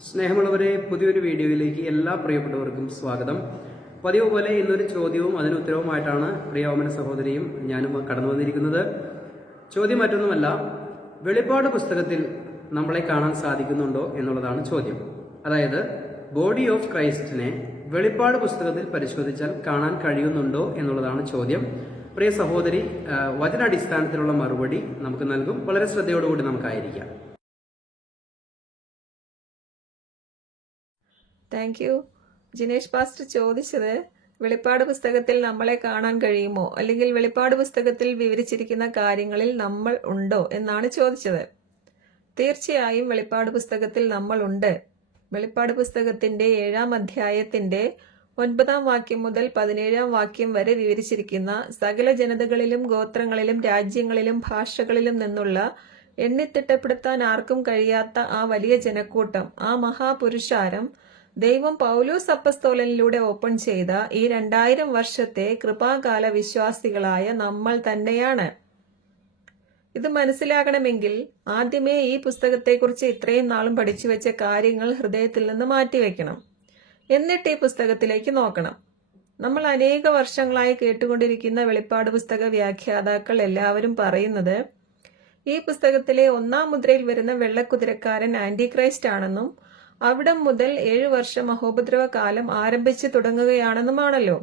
സ്നേഹമുള്ളവരെ, പുതിയൊരു വീഡിയോയിലേക്ക് എല്ലാ പ്രിയപ്പെട്ടവർക്കും സ്വാഗതം. പതിവ് പോലെ ഇന്നൊരു ചോദ്യവും അതിന് ഉത്തരവുമായിട്ടാണ് പ്രിയ ഓമന സഹോദരിയും ഞാനും കടന്നു വന്നിരിക്കുന്നത്. ചോദ്യം മറ്റൊന്നുമല്ല, വെളിപ്പാട് പുസ്തകത്തിൽ നമ്മളെ കാണാൻ സാധിക്കുന്നുണ്ടോ എന്നുള്ളതാണ് ചോദ്യം. അതായത് ബോഡി ഓഫ് ക്രൈസ്റ്റിനെ വെളിപ്പാട് പുസ്തകത്തിൽ പരിശോധിച്ചാൽ കാണാൻ കഴിയുന്നുണ്ടോ എന്നുള്ളതാണ് ചോദ്യം. പ്രിയ സഹോദരി വചനാടിസ്ഥാനത്തിലുള്ള മറുപടി നമുക്ക് നൽകും. വളരെ ശ്രദ്ധയോടുകൂടി നമുക്കായിരിക്കാം. Thank you. ജിനേഷ് പാസ്റ്റർ ചോദിച്ചത് വെളിപ്പാട് പുസ്തകത്തിൽ നമ്മളെ കാണാൻ കഴിയുമോ, അല്ലെങ്കിൽ വെളിപ്പാട് പുസ്തകത്തിൽ വിവരിച്ചിരിക്കുന്ന കാര്യങ്ങളിൽ നമ്മൾ ഉണ്ടോ എന്നാണ് ചോദിച്ചത്. തീർച്ചയായും വെളിപ്പാട് പുസ്തകത്തിൽ നമ്മൾ ഉണ്ട്. വെളിപ്പാട് പുസ്തകത്തിന്റെ 7-ാം അധ്യായത്തിന്റെ 9-ാം വാക്യം മുതൽ 17-ാം വാക്യം വരെ വിവരിച്ചിരിക്കുന്ന സകല ജനതകളിലും ഗോത്രങ്ങളിലും രാജ്യങ്ങളിലും ഭാഷകളിലും നിന്നുള്ള എണ്ണിത്തിട്ടപ്പെടുത്താൻ ആർക്കും കഴിയാത്ത ആ വലിയ ജനക്കൂട്ടം, ആ മഹാപുരുഷാരം ദൈവം പൗലോസ് അപ്പസ്തോലനിലൂടെ ഓപ്പൺ ചെയ്ത ഈ 2000 വർഷത്തെ കൃപാകാല വിശ്വാസികളായ നമ്മൾ തന്നെയാണ്. ഇത് മനസ്സിലാകണമെങ്കിൽ ആദ്യമേ ഈ പുസ്തകത്തെക്കുറിച്ച് ഇത്രയും നാളും പഠിച്ചു വെച്ച കാര്യങ്ങൾ ഹൃദയത്തിൽ നിന്ന് മാറ്റിവെക്കണം. എന്നിട്ട് ഈ പുസ്തകത്തിലേക്ക് നോക്കണം. നമ്മൾ അനേക വർഷങ്ങളായി കേട്ടുകൊണ്ടിരിക്കുന്ന വെളിപ്പാട് പുസ്തക വ്യാഖ്യാതാക്കൾ എല്ലാവരും പറയുന്നത് ഈ പുസ്തകത്തിലെ 1-ാം മുദ്രയിൽ വരുന്ന വെള്ളക്കുതിരക്കാരൻ ആന്റിക്രൈസ്റ്റ് ആണെന്നും അവിടം മുതൽ 7 വർഷം മഹോപദ്രവ കാലം ആരംഭിച്ചു തുടങ്ങുകയാണെന്നുമാണല്ലോ.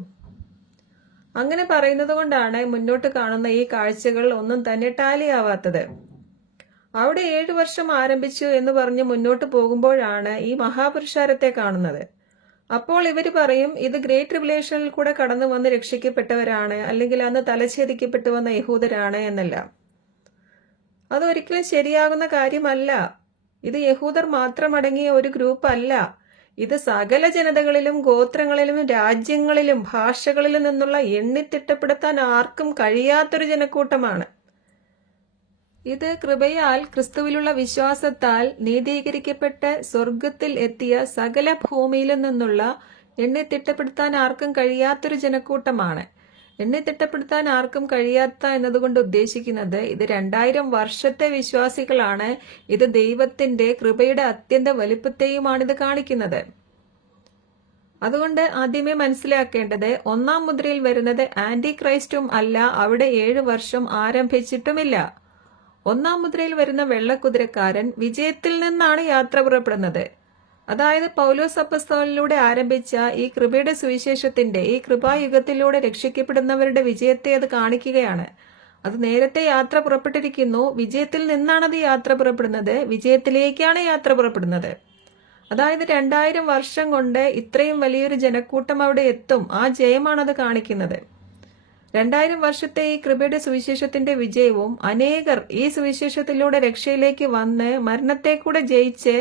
അങ്ങനെ പറയുന്നത് കൊണ്ടാണ് മുന്നോട്ട് കാണുന്ന ഈ കാഴ്ചകൾ ഒന്നും തന്നെ ടാലിയാവാത്തത്. അവിടെ 7 വർഷം ആരംഭിച്ചു എന്ന് പറഞ്ഞ് മുന്നോട്ട് പോകുമ്പോഴാണ് ഈ മഹാപുരുഷാരത്തെ കാണുന്നത്. അപ്പോൾ ഇവർ പറയും ഇത് ഗ്രേറ്റ് ട്രിബുലേഷനിൽ കൂടെ കടന്നു വന്ന് രക്ഷിക്കപ്പെട്ടവരാണ്, അല്ലെങ്കിൽ അന്ന് തലഛേദിക്കപ്പെട്ടു വന്ന യഹൂദരാണ് എന്നല്ല. അതൊരിക്കലും ശരിയാകുന്ന കാര്യമല്ല. ഇത് യഹൂദർ മാത്രമടങ്ങിയ ഒരു ഗ്രൂപ്പ് അല്ല. ഇത് സകല ജനതകളിലും ഗോത്രങ്ങളിലും രാജ്യങ്ങളിലും ഭാഷകളിലും നിന്നുള്ള എണ്ണിത്തിട്ടപ്പെടുത്താൻ ആർക്കും കഴിയാത്തൊരു ജനക്കൂട്ടമാണ്. ഇത് കൃപയാൽ ക്രിസ്തുവിലുള്ള വിശ്വാസത്താൽ നീതീകരിക്കപ്പെട്ട് സ്വർഗത്തിൽ എത്തിയ സകല ഭൂമിയിലും നിന്നുള്ള എണ്ണിത്തിട്ടപ്പെടുത്താൻ ആർക്കും കഴിയാത്തൊരു ജനക്കൂട്ടമാണ്. എണ്ണിത്തിട്ടപ്പെടുത്താൻ ആർക്കും കഴിയാത്ത എന്നതുകൊണ്ട് ഉദ്ദേശിക്കുന്നത് ഇത് 2000 വർഷത്തെ വിശ്വാസികളാണ്. ഇത് ദൈവത്തിന്റെ കൃപയുടെ അത്യന്ത വലുപ്പത്തെയുമാണിത് കാണിക്കുന്നത്. അതുകൊണ്ട് ആദ്യമേ മനസ്സിലാക്കേണ്ടത് 1-ാം മുദ്രയിൽ വരുന്നത് ആന്റി ക്രൈസ്റ്റും അല്ല, അവിടെ 7 വർഷം ആരംഭിച്ചിട്ടുമില്ല. 1-ാം മുദ്രയിൽ വരുന്ന വെള്ളക്കുതിരക്കാരൻ വിജയത്തിൽ നിന്നാണ് യാത്ര പുറപ്പെടുന്നത്. അതായത് പൗലോസ് അപ്പസ്തോലനിലൂടെ ആരംഭിച്ച ഈ കൃപയുടെ സുവിശേഷത്തിന്റെ, ഈ കൃപായുഗത്തിലൂടെ രക്ഷിക്കപ്പെടുന്നവരുടെ വിജയത്തെ അത് കാണിക്കുകയാണ്. അത് നേരത്തെ യാത്ര പുറപ്പെട്ടിരിക്കുന്നു. വിജയത്തിൽ നിന്നാണത് യാത്ര പുറപ്പെടുന്നത്, വിജയത്തിലേക്കാണ് യാത്ര പുറപ്പെടുന്നത്. അതായത് 2000 വർഷം കൊണ്ട് ഇത്രയും വലിയൊരു ജനക്കൂട്ടം അവിടെ എത്തും. ആ ജയമാണത് കാണിക്കുന്നത്. 2000 വർഷത്തെ ഈ കൃപയുടെ സുവിശേഷത്തിന്റെ വിജയവും അനേകർ ഈ സുവിശേഷത്തിലൂടെ രക്ഷയിലേക്ക് വന്ന് മരണത്തെ കൂടെ ജയിച്ച്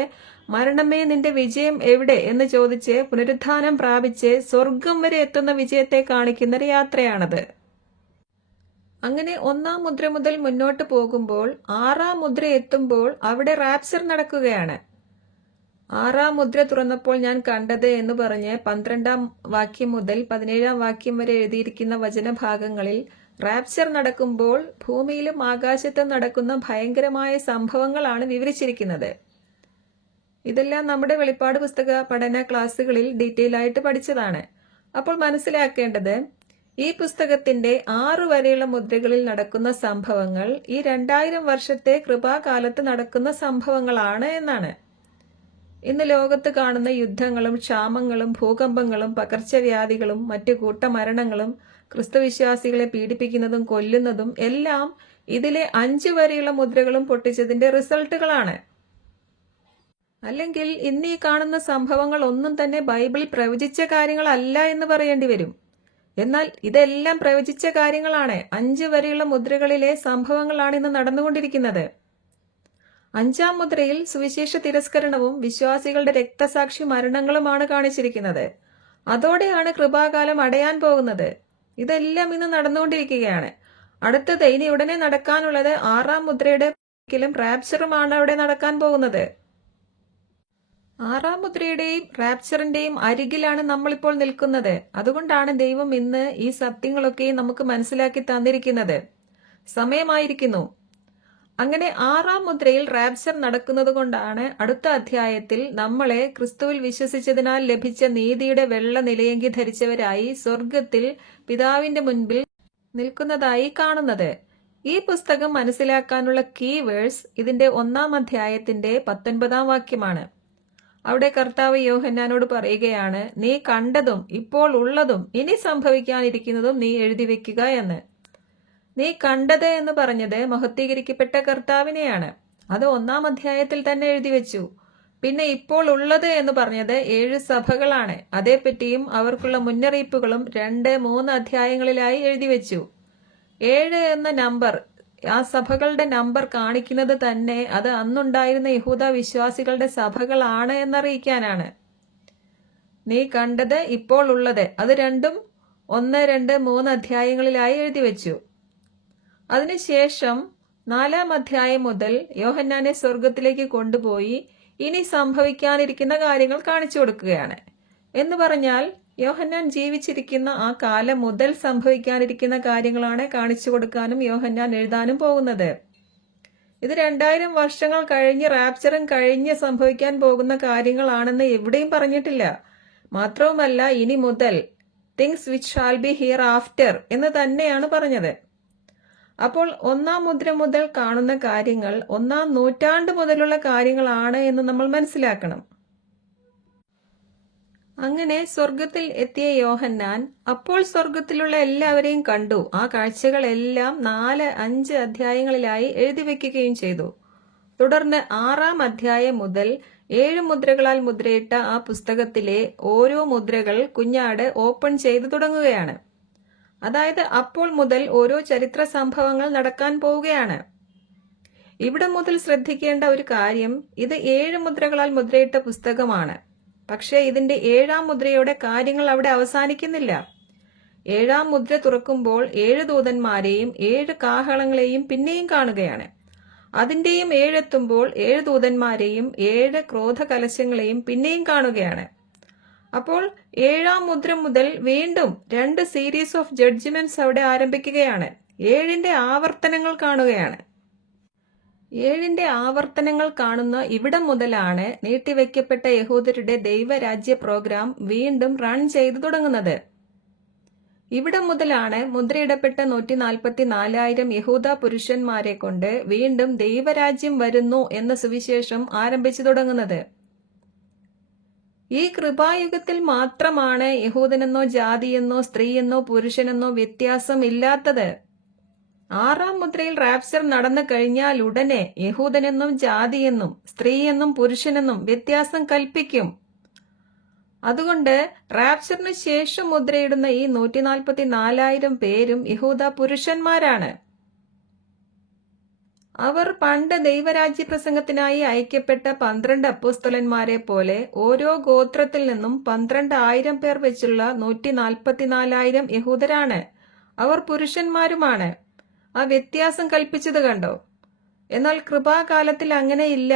മരണമേ നിന്റെ വിജയം എവിടെ എന്ന് ചോദിച്ച് പുനരുത്ഥാനം പ്രാപിച്ച് സ്വർഗം വരെ എത്തുന്ന വിജയത്തെ കാണിക്കുന്ന ഒരു യാത്രയാണത്. അങ്ങനെ 1-ാം മുദ്ര മുതൽ മുന്നോട്ട് പോകുമ്പോൾ 6-ാം മുദ്ര എത്തുമ്പോൾ അവിടെ റാപ്ചർ നടക്കുകയാണ്. 6-ാം മുദ്ര തുറന്നപ്പോൾ ഞാൻ കണ്ടത് എന്ന് പറഞ്ഞ് 12-ാം വാക്യം മുതൽ 17-ാം വാക്യം വരെ എഴുതിയിരിക്കുന്ന വചനഭാഗങ്ങളിൽ റാപ്ചർ നടക്കുമ്പോൾ ഭൂമിയിലും ആകാശത്തും നടക്കുന്ന ഭയങ്കരമായ സംഭവങ്ങളാണ് വിവരിച്ചിരിക്കുന്നത്. ഇതെല്ലാം നമ്മുടെ വെളിപ്പാട് പുസ്തക പഠന ക്ലാസ്സുകളിൽ ഡീറ്റെയിൽ ആയിട്ട് പഠിച്ചതാണ്. അപ്പോൾ മനസ്സിലാക്കേണ്ടത് ഈ പുസ്തകത്തിന്റെ 6 വരെയുള്ള മുദ്രകളിൽ നടക്കുന്ന സംഭവങ്ങൾ ഈ 2000 വർഷത്തെ കൃപാകാലത്ത് നടക്കുന്ന സംഭവങ്ങളാണ് എന്നാണ്. ഇന്ന് ലോകത്ത് കാണുന്ന യുദ്ധങ്ങളും ക്ഷാമങ്ങളും ഭൂകമ്പങ്ങളും പകർച്ചവ്യാധികളും മറ്റു കൂട്ടമരണങ്ങളും ക്രിസ്തുവിശ്വാസികളെ പീഡിപ്പിക്കുന്നതും കൊല്ലുന്നതും എല്ലാം ഇതിലെ 5 വരെയുള്ള മുദ്രകളും പൊട്ടിച്ചതിന്റെ റിസൾട്ടുകളാണ്. അല്ലെങ്കിൽ ഇന്ന് ഈ കാണുന്ന സംഭവങ്ങൾ ഒന്നും തന്നെ ബൈബിൾ പ്രവചിച്ച കാര്യങ്ങളല്ല എന്ന് പറയേണ്ടി വരും. എന്നാൽ ഇതെല്ലാം പ്രവചിച്ച കാര്യങ്ങളാണ്. 5 വരെയുള്ള മുദ്രകളിലെ സംഭവങ്ങളാണ് ഇന്ന് നടന്നുകൊണ്ടിരിക്കുന്നത്. 5-ാം മുദ്രയിൽ സുവിശേഷ തിരസ്കരണവും വിശ്വാസികളുടെ രക്തസാക്ഷി മരണങ്ങളുമാണ് കാണിച്ചിരിക്കുന്നത്. അതോടെയാണ് കൃപാകാലം അടയാൻ പോകുന്നത്. ഇതെല്ലാം ഇന്ന് നടന്നുകൊണ്ടിരിക്കുകയാണ്. അടുത്തത് ഇനി ഉടനെ നടക്കാനുള്ളത് 6-ാം മുദ്രയുടെ റാപ്ചറുമാണ് അവിടെ നടക്കാൻ പോകുന്നത്. 6-ാം മുദ്രയുടെയും റാപ്ചറിന്റെയും അരികിലാണ് നമ്മളിപ്പോൾ നിൽക്കുന്നത്. അതുകൊണ്ടാണ് ദൈവം ഇന്ന് ഈ സത്യങ്ങളൊക്കെ നമുക്ക് മനസ്സിലാക്കി തന്നിരിക്കുന്നത്. സമയമായിരിക്കുന്നു. അങ്ങനെ 6-ാം മുദ്രയിൽ റാപ്ചർ നടക്കുന്നത് കൊണ്ടാണ് അടുത്ത അധ്യായത്തിൽ നമ്മളെ ക്രിസ്തുവിൽ വിശ്വസിച്ചതിനാൽ ലഭിച്ച നീതിയുടെ വെള്ള നിലയങ്കി ധരിച്ചവരായി സ്വർഗത്തിൽ പിതാവിന്റെ മുൻപിൽ നിൽക്കുന്നതായി കാണുന്നത്. ഈ പുസ്തകം മനസ്സിലാക്കാനുള്ള കീവേഴ്സ് ഇതിന്റെ 1-ാം അധ്യായത്തിന്റെ 19-ാം വാക്യമാണ്. അവിടെ കർത്താവ് യോഹന്നാനോട് പറയുകയാണ്, നീ കണ്ടതും ഇപ്പോൾ ഉള്ളതും ഇനി സംഭവിക്കാനിരിക്കുന്നതും നീ എഴുതി വെക്കുക എന്ന്. നീ കണ്ടത് എന്ന് പറഞ്ഞത് മഹത്വീകരിക്കപ്പെട്ട കർത്താവിനെയാണ്. അത് 1-ാം അധ്യായത്തിൽ തന്നെ എഴുതി വെച്ചു. പിന്നെ ഇപ്പോൾ ഉള്ളത് എന്ന് പറഞ്ഞത് 7 സഭകളാണ്. അതേപ്പറ്റിയും അവർക്കുള്ള മുന്നറിയിപ്പുകളും 2-3 അധ്യായങ്ങളിലായി എഴുതി വെച്ചു. 7 എന്ന നമ്പർ, ആ സഭകളുടെ നമ്പർ കാണിക്കുന്നത് തന്നെ അത് അന്നുണ്ടായിരുന്ന യഹൂദ വിശ്വാസികളുടെ സഭകളാണ് എന്നറിയിക്കാനാണ്. നീ കണ്ടത് ഇപ്പോൾ ഉള്ളത്, അത് രണ്ടും 1, 2, 3 അധ്യായങ്ങളിലായി എഴുതി വെച്ചു. അതിനുശേഷം 4-ാം അധ്യായം മുതൽ യോഹന്നാനെ സ്വർഗത്തിലേക്ക് കൊണ്ടുപോയി ഇനി സംഭവിക്കാനിരിക്കുന്ന കാര്യങ്ങൾ കാണിച്ചു കൊടുക്കുകയാണ്. എന്ന് പറഞ്ഞാൽ യോഹന്നാൻ ജീവിച്ചിരിക്കുന്ന ആ കാലം മുതൽ സംഭവിക്കാനിരിക്കുന്ന കാര്യങ്ങളാണ് കാണിച്ചു കൊടുക്കാനും യോഹന്നാൻ എഴുതാനും പോകുന്നത്. ഇത് 2000 വർഷങ്ങൾ കഴിഞ്ഞ് റാപ്ചറും കഴിഞ്ഞ് സംഭവിക്കാൻ പോകുന്ന കാര്യങ്ങളാണെന്ന് എവിടെയും പറഞ്ഞിട്ടില്ല. മാത്രവുമല്ല, ഇനി മുതൽ things which shall be here after എന്ന് തന്നെയാണ് പറഞ്ഞത്. അപ്പോൾ 1-ാം മുദ്ര മുതൽ കാണുന്ന കാര്യങ്ങൾ 1-ാം നൂറ്റാണ്ട് മുതലുള്ള കാര്യങ്ങളാണ് എന്ന് നമ്മൾ മനസ്സിലാക്കണം. അങ്ങനെ സ്വർഗത്തിൽ എത്തിയ യോഹന്നാൻ അപ്പോൾ സ്വർഗത്തിലുള്ള എല്ലാവരെയും കണ്ടു. ആ കാഴ്ചകളെല്ലാം 4-5 അധ്യായങ്ങളിലായി എഴുതി വയ്ക്കുകയും ചെയ്തു. തുടർന്ന് 6-ാം അധ്യായം മുതൽ 7 മുദ്രകളാൽ മുദ്രയിട്ട ആ പുസ്തകത്തിലെ ഓരോ മുദ്രകൾ കുഞ്ഞാട് ഓപ്പൺ ചെയ്തു തുടങ്ങുകയാണ്. അതായത് അപ്പോൾ മുതൽ ഓരോ ചരിത്ര സംഭവങ്ങൾ നടക്കാൻ പോവുകയാണ്. ഇവിടെ മുതൽ ശ്രദ്ധിക്കേണ്ട ഒരു കാര്യം, ഇത് 7 മുദ്രകളാൽ മുദ്രയിട്ട പുസ്തകമാണ്. പക്ഷേ ഇതിന്റെ 7-ാം മുദ്രയോടെ കാര്യങ്ങൾ അവിടെ അവസാനിക്കുന്നില്ല. 7-ാം മുദ്ര തുറക്കുമ്പോൾ 7 ദൂതന്മാരെയും 7 കാഹളങ്ങളെയും പിന്നെയും കാണുകയാണ്. അതിന്റെയും 7 എത്തുമ്പോൾ 7 ദൂതന്മാരെയും 7 ക്രോധ കലശങ്ങളെയും പിന്നെയും കാണുകയാണ്. അപ്പോൾ 7-ാം മുദ്ര മുതൽ വീണ്ടും 2 സീരീസ് ഓഫ് ജഡ്ജ്മെന്റ്സ് അവിടെ ആരംഭിക്കുകയാണ്. 7ന്റെ ആവർത്തനങ്ങൾ കാണുകയാണ്. 7ന്റെ ആവർത്തനങ്ങൾ കാണുന്ന ഇവിടം മുതലാണ് നീട്ടിവെക്കപ്പെട്ട യഹൂദരുടെ ദൈവരാജ്യ പ്രോഗ്രാം വീണ്ടും റൺ ചെയ്തു തുടങ്ങുന്നത്. ഇവിടം മുതലാണ് മുദ്രയിടപ്പെട്ട 144,000 യഹൂദ പുരുഷന്മാരെ കൊണ്ട് വീണ്ടും ദൈവരാജ്യം വരുന്നു എന്ന സുവിശേഷം ആരംഭിച്ചു തുടങ്ങുന്നത്. ഈ കൃപായുഗത്തിൽ മാത്രമാണ് യഹൂദനെന്നോ ജാതിയെന്നോ സ്ത്രീയെന്നോ പുരുഷനെന്നോ വ്യത്യാസം ഇല്ലാത്തത്. 6-ാം മുദ്രയിൽ റാപ്ചർ നടന്നു കഴിഞ്ഞാൽ ഉടനെ യഹൂദനെന്നും ജാതിയെന്നും സ്ത്രീയെന്നും പുരുഷനെന്നും വ്യത്യാസം കൽപ്പിക്കും. അതുകൊണ്ട് റാപ്ചറിന് ശേഷം മുദ്രയിടുന്ന ഈ 144,000 പേരും യഹൂദ പുരുഷന്മാരാണ്. അവർ പണ്ട് ദൈവരാജ്യ പ്രസംഗത്തിനായി അയക്കപ്പെട്ട 12 അപ്പോസ്തലന്മാരെ പോലെ ഓരോ ഗോത്രത്തിൽ നിന്നും 12,000 പേർ വെച്ചുള്ള 144,000 യഹൂദരാണ്. അവർ പുരുഷന്മാരുമാണ്. ആ വ്യത്യാസം കൽപ്പിച്ചത് കണ്ടോ? എന്നാൽ കൃപാകാലത്തിൽ അങ്ങനെയില്ല.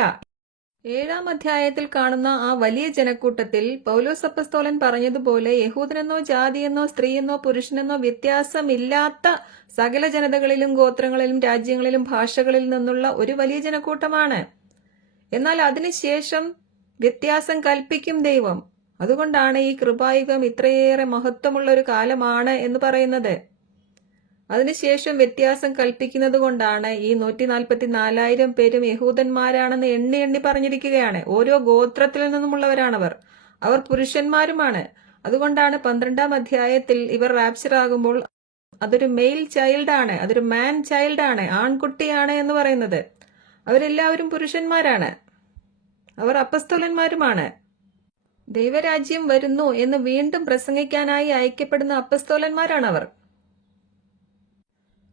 7-ാം അധ്യായത്തിൽ കാണുന്ന ആ വലിയ ജനക്കൂട്ടത്തിൽ പൗലോസ് അപ്പസ്തോലൻ പറഞ്ഞതുപോലെ യഹൂദനെന്നോ ജാതിയെന്നോ സ്ത്രീയെന്നോ പുരുഷനെന്നോ വ്യത്യാസമില്ലാത്ത സകല ജനതകളിലും ഗോത്രങ്ങളിലും രാജ്യങ്ങളിലും ഭാഷകളിൽ നിന്നുള്ള ഒരു വലിയ ജനക്കൂട്ടമാണ്. എന്നാൽ അതിനുശേഷം വ്യത്യാസം കൽപ്പിക്കും ദൈവം. അതുകൊണ്ടാണ് ഈ കൃപായുഗം ഇത്രയേറെ മഹത്വമുള്ള ഒരു കാലമാണ് എന്ന് പറയുന്നത്. അതിനുശേഷം വ്യത്യാസം കൽപ്പിക്കുന്നത് കൊണ്ടാണ് ഈ 144,000 പേരും യഹൂദന്മാരാണെന്ന് എണ്ണി എണ്ണി പറഞ്ഞിരിക്കുകയാണ്. ഓരോ ഗോത്രത്തിൽ നിന്നുമുള്ളവരാണവർ. അവർ പുരുഷന്മാരുമാണ്. അതുകൊണ്ടാണ് 12-ാം അധ്യായത്തിൽ ഇവർ റാപ്ചർ ആകുമ്പോൾ അതൊരു മെയിൽ ചൈൽഡാണ്, അതൊരു മാൻ ചൈൽഡാണ്, ആൺകുട്ടിയാണ് എന്ന് പറയുന്നത്. അവരെല്ലാവരും പുരുഷന്മാരാണ്. അവർ അപ്പസ്തോലന്മാരുമാണ്. ദൈവരാജ്യം വരുന്നു എന്ന് വീണ്ടും പ്രസംഗിക്കാനായി അയക്കപ്പെടുന്ന അപ്പസ്തോലന്മാരാണവർ.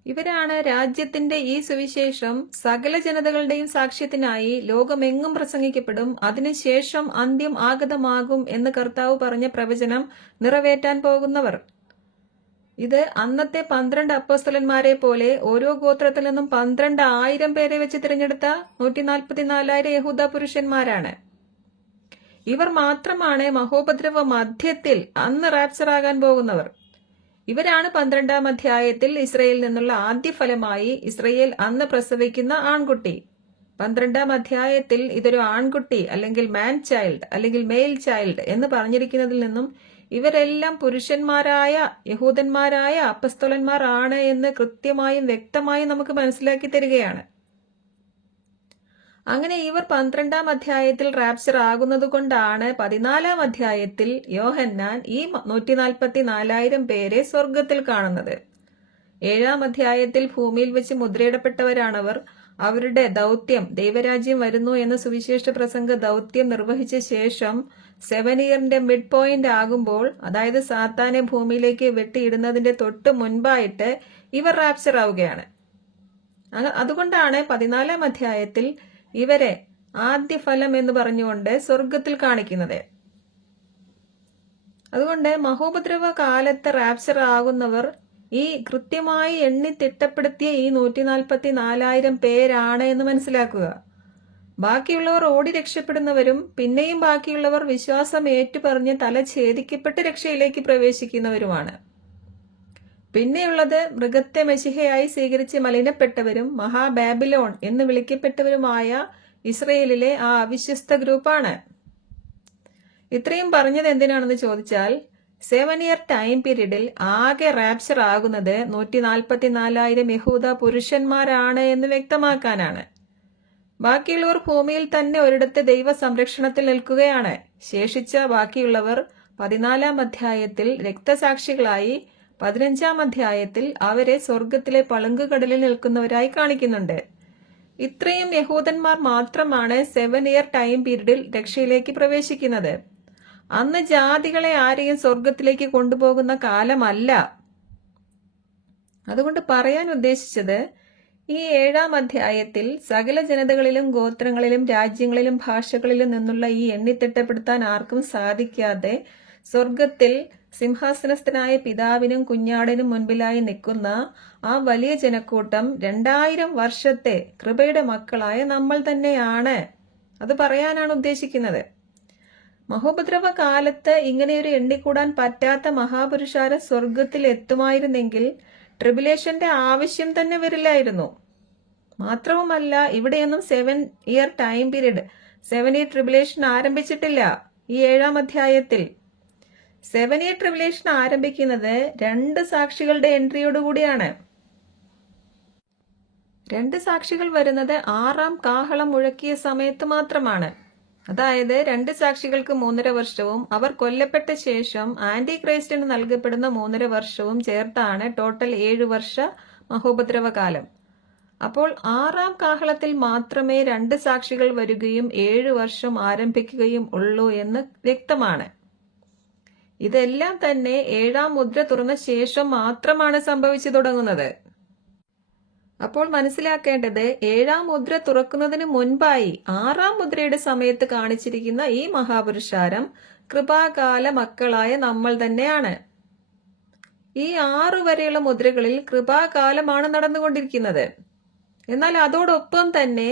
ഇവരാണ് രാജ്യത്തിന്റെ ഈ സുവിശേഷം സകല ജനതകളുടെയും സാക്ഷ്യത്തിനായി ലോകമെങ്ങും പ്രസംഗിക്കപ്പെടും, അതിനുശേഷം അന്ത്യം ആഗതമാകും എന്ന് കർത്താവ് പറഞ്ഞ പ്രവചനം നിറവേറ്റാൻ പോകുന്നവർ. ഇത് അന്നത്തെ 12 അപ്പോസ്തലന്മാരെ പോലെ ഓരോ ഗോത്രത്തിൽ നിന്നും 12,000 പേരെ വെച്ച് തിരഞ്ഞെടുത്ത 144,000 യഹൂദ പുരുഷന്മാരാണ്. ഇവർ മാത്രമാണ് മഹോപദ്രവ മധ്യത്തിൽ അന്ന് റാപ്ചർ ആകാൻ പോകുന്നവർ. ഇവരാണ് 12-ാം അധ്യായത്തിൽ ഇസ്രയേലിൽ നിന്നുള്ള ആദ്യ ഫലമായി ഇസ്രയേൽ അന്ന് പ്രസവിക്കുന്ന ആൺകുട്ടി. 12-ാം അധ്യായത്തിൽ ഇതൊരു ആൺകുട്ടി അല്ലെങ്കിൽ മാൻ ചൈൽഡ് അല്ലെങ്കിൽ മെയിൽ ചൈൽഡ് എന്ന് പറഞ്ഞിരിക്കുന്നതിൽ നിന്നും ഇവരെല്ലാം പുരുഷന്മാരായ യഹൂദന്മാരായ അപ്പസ്തോലന്മാർ ആണ് എന്ന് കൃത്യമായും വ്യക്തമായും നമുക്ക് മനസ്സിലാക്കി തരികയാണ്. അങ്ങനെ ഇവർ 12-ാം അധ്യായത്തിൽ റാപ്ചർ ആകുന്നത് കൊണ്ടാണ് 14-ാം അധ്യായത്തിൽ യോഹന്നാൻ ഈ 144,000 പേരെ സ്വർഗത്തിൽ കാണുന്നത്. 7-ാം അധ്യായത്തിൽ ഭൂമിയിൽ വെച്ച് മുദ്രയിടപ്പെട്ടവരാണവർ. അവരുടെ ദൗത്യം ദൈവരാജ്യം വരുന്നു എന്ന സുവിശേഷ പ്രസംഗ ദൗത്യം നിർവഹിച്ച ശേഷം 7 ഇയറിന്റെ മിഡ് പോയിന്റ് ആകുമ്പോൾ, അതായത് സാത്താനെ ഭൂമിയിലേക്ക് വെട്ടിയിടുന്നതിന്റെ തൊട്ട് മുൻപായിട്ട് ഇവർ റാപ്ചർ ആവുകയാണ്. അതുകൊണ്ടാണ് 14-ാം അധ്യായത്തിൽ ഇവരെ ആദ്യ ഫലം എന്ന് പറഞ്ഞുകൊണ്ട് സ്വർഗത്തിൽ കാണിക്കുന്നത്. അതുകൊണ്ട് മഹോപദ്രവ കാലത്ത് റാപ്ചർ ആകുന്നവർ ഈ കൃത്യമായി എണ്ണി തിട്ടപ്പെടുത്തിയ ഈ 144,000 പേരാണ് എന്ന് മനസ്സിലാക്കുക. ബാക്കിയുള്ളവർ ഓടി രക്ഷപ്പെടുന്നവരും പിന്നെയും ബാക്കിയുള്ളവർ വിശ്വാസം ഏറ്റുപറഞ്ഞ് തല ഛേദിക്കപ്പെട്ട് രക്ഷയിലേക്ക് പ്രവേശിക്കുന്നവരുമാണ്. പിന്നെയുള്ളത് മൃഗത്തെ മെശിഹയായി സ്വീകരിച്ച് മലിനപ്പെട്ടവരും മഹാബാബിലോൺ എന്ന് വിളിക്കപ്പെട്ടവരുമായ ഇസ്രയേലിലെ ആ അവിശ്വസ്ത ഗ്രൂപ്പാണ്. ഇത്രയും പറഞ്ഞത് എന്തിനാണെന്ന് ചോദിച്ചാൽ 7 ഇയർ ടൈം പീരീഡിൽ ആകെ റാപ്ചർ ആകുന്നത് 144,000 യഹൂദ പുരുഷന്മാരാണ് എന്ന് വ്യക്തമാക്കാനാണ്. ബാക്കിയുള്ളവർ ഭൂമിയിൽ തന്നെ ഒരിടത്ത് ദൈവ സംരക്ഷണത്തിൽ നിൽക്കുകയാണ്. ശേഷിച്ച ബാക്കിയുള്ളവർ 14-ാം അധ്യായത്തിൽ രക്തസാക്ഷികളായി, 15-ാം അധ്യായത്തിൽ അവരെ സ്വർഗത്തിലെ പളുങ്കുകടലിൽ നിൽക്കുന്നവരായി കാണിക്കുന്നുണ്ട്. ഇത്രയും യഹൂദന്മാർ മാത്രമാണ് 7 ഇയർ ടൈം പീരീഡിൽ രക്ഷയിലേക്ക് പ്രവേശിക്കുന്നത്. അന്ന് ജാതികളെ ആരെയും സ്വർഗത്തിലേക്ക് കൊണ്ടുപോകുന്ന കാലമല്ല. അതുകൊണ്ട് പറയാൻ ഉദ്ദേശിച്ചത്, ഈ 7-ാം അധ്യായത്തിൽ സകല ജനതകളിലും ഗോത്രങ്ങളിലും രാജ്യങ്ങളിലും ഭാഷകളിലും നിന്നുള്ള ഈ എണ്ണിത്തിട്ടപ്പെടുത്താൻ ആർക്കും സാധിക്കാതെ സ്വർഗത്തിൽ സിംഹാസനസ്ഥനായ പിതാവിനും കുഞ്ഞാടിനും മുൻപിലായി നിൽക്കുന്ന ആ വലിയ ജനക്കൂട്ടം 2000 വർഷത്തെ കൃപയുടെ മക്കളായ നമ്മൾ തന്നെയാണ്. അത് പറയാനാണ് ഉദ്ദേശിക്കുന്നത്. മഹോപദ്രവ കാലത്ത് ഇങ്ങനെയൊരു എണ്ണിക്കൂടാൻ പറ്റാത്ത മഹാപുരുഷാരം സ്വർഗത്തിൽ എത്തുമായിരുന്നെങ്കിൽ ട്രിബുലേഷന്റെ ആവശ്യം തന്നെ വരില്ലായിരുന്നു. മാത്രവുമല്ല, ഇവിടെയൊന്നും 7 year time period 7 year tribulation ആരംഭിച്ചിട്ടില്ല. ഈ 7-ാം അധ്യായത്തിൽ 7 ഇയർ ട്രിബുലേഷൻ ആരംഭിക്കുന്നത് 2 സാക്ഷികളുടെ എൻട്രിയോടുകൂടിയാണ്. 2 സാക്ഷികൾ വരുന്നത് 6-ാം കാഹളം മുഴക്കിയ സമയത്ത് മാത്രമാണ്. അതായത് 2 സാക്ഷികൾക്ക് 3.5 വർഷവും അവർ കൊല്ലപ്പെട്ട ശേഷം ആന്റി ക്രൈസ്റ്റിന് നൽകപ്പെടുന്ന 3.5 വർഷവും ചേർത്താണ് ടോട്ടൽ 7 വർഷ മഹോപദ്രവ കാലം. അപ്പോൾ 6-ാം കാഹളത്തിൽ മാത്രമേ 2 സാക്ഷികൾ വരികയും 7 വർഷം ആരംഭിക്കുകയും ഉള്ളൂ എന്ന് വ്യക്തമാണ്. ഇതെല്ലാം തന്നെ 7-ാം മുദ്ര തുറന്ന ശേഷം മാത്രമാണ് സംഭവിച്ചു തുടങ്ങുന്നത്. അപ്പോൾ മനസ്സിലാക്കേണ്ടത്, 7-ാം മുദ്ര തുറക്കുന്നതിന് മുൻപായി 6-ാം മുദ്രയുടെ സമയത്ത് കാണിച്ചിരിക്കുന്ന ഈ മഹാപുരുഷാരം കൃപാകാല മക്കളായ നമ്മൾ തന്നെയാണ്. ഈ 6 വരെയുള്ള മുദ്രകളിൽ കൃപാകാലമാണ് നടന്നുകൊണ്ടിരിക്കുന്നത്. എന്നാൽ അതോടൊപ്പം തന്നെ